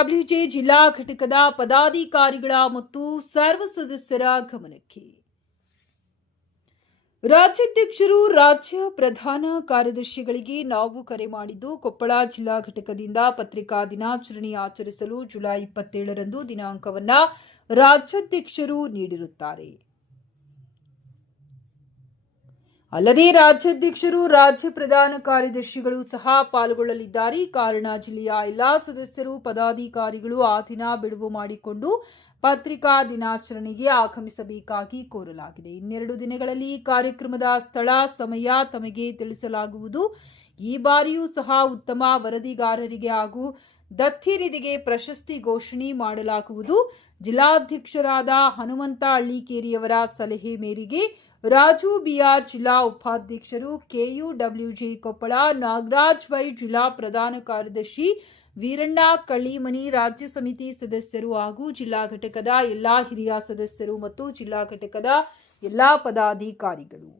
KUWJ ಜಿಲ್ಲಾ ಘಟಕದ ಪದಾಧಿಕಾರಿಗಳ ಮತ್ತು ಸರ್ವ ಸದಸ್ಯರ ಗಮನಕ್ಕೆ. ರಾಜ್ಯಾಧ್ಯಕ್ಷರು, ರಾಜ್ಯ ಪ್ರಧಾನ ಕಾರ್ಯದರ್ಶಿಗಳಿಗೆ ನಾವು ಕರೆ ಮಾಡಿದ್ದು, ಕೊಪ್ಪಳ ಜಿಲ್ಲಾ ಘಟಕದಿಂದ ಪತ್ರಿಕಾ ದಿನಾಚರಣೆ ಆಚರಿಸಲು ಜುಲೈ 27ರಂದು ದಿನಾಂಕವನ್ನು ರಾಜ್ಯಾಧ್ಯಕ್ಷರು ನೀಡಿರುತ್ತಾರೆ. ಅಲ್ಲದೆ ರಾಜ್ಯಾಧ್ಯಕ್ಷರು, ರಾಜ್ಯ ಪ್ರಧಾನ ಕಾರ್ಯದರ್ಶಿಗಳು ಸಹ ಪಾಲ್ಗೊಳ್ಳಲಿದ್ದಾರೆ. ಕಾರಣ ಜಿಲ್ಲೆಯ ಎಲ್ಲಾ ಸದಸ್ಯರು, ಪದಾಧಿಕಾರಿಗಳು ಆ ದಿನ ಬಿಡುವು ಮಾಡಿಕೊಂಡು ಪತ್ರಿಕಾ ದಿನಾಚರಣೆಗೆ ಆಗಮಿಸಬೇಕಾಗಿ ಕೋರಲಾಗಿದೆ. ಇನ್ನೆರಡು ದಿನಗಳಲ್ಲಿ ಈ ಕಾರ್ಯಕ್ರಮದ ಸ್ಥಳ, ಸಮಯ ತಮಗೆ ತಿಳಿಸಲಾಗುವುದು. ಈ ಬಾರಿಯೂ ಸಹ ಉತ್ತಮ ವರದಿಗಾರರಿಗೆ ಹಾಗೂ ದತ್ತಿ ನಿಧಿಗೆ ಪ್ರಶಸ್ತಿ ಘೋಷಣೆ ಮಾಡಲಾಗುವುದು. ಜಿಲ್ಲಾಧ್ಯಕ್ಷರಾದ ಹನುಮಂತ ಹಳ್ಳಿಕೇರಿಯವರ ಸಲಹೆ ಮೇರೆಗೆ ರಾಜು ಬಿಆರ್ ಜಿಲ್ಲಾ ಉಪಾಧ್ಯಕ್ಷರು, KUWJ ಕೊಪ್ಪಳ, ನಾಗರಾಜ್ ವೈ ಜಿಲ್ಲಾ ಪ್ರಧಾನ ಕಾರ್ಯದರ್ಶಿ, ವೀರಣ್ಣ ಕಳ್ಳಿಮನಿ ರಾಜ್ಯ ಸಮಿತಿ ಸದಸ್ಯರು ಹಾಗೂ ಜಿಲ್ಲಾ ಘಟಕದ ಎಲ್ಲಾ ಹಿರಿಯ ಸದಸ್ಯರು ಮತ್ತು ಜಿಲ್ಲಾ ಘಟಕದ ಎಲ್ಲಾ ಪದಾಧಿಕಾರಿಗಳು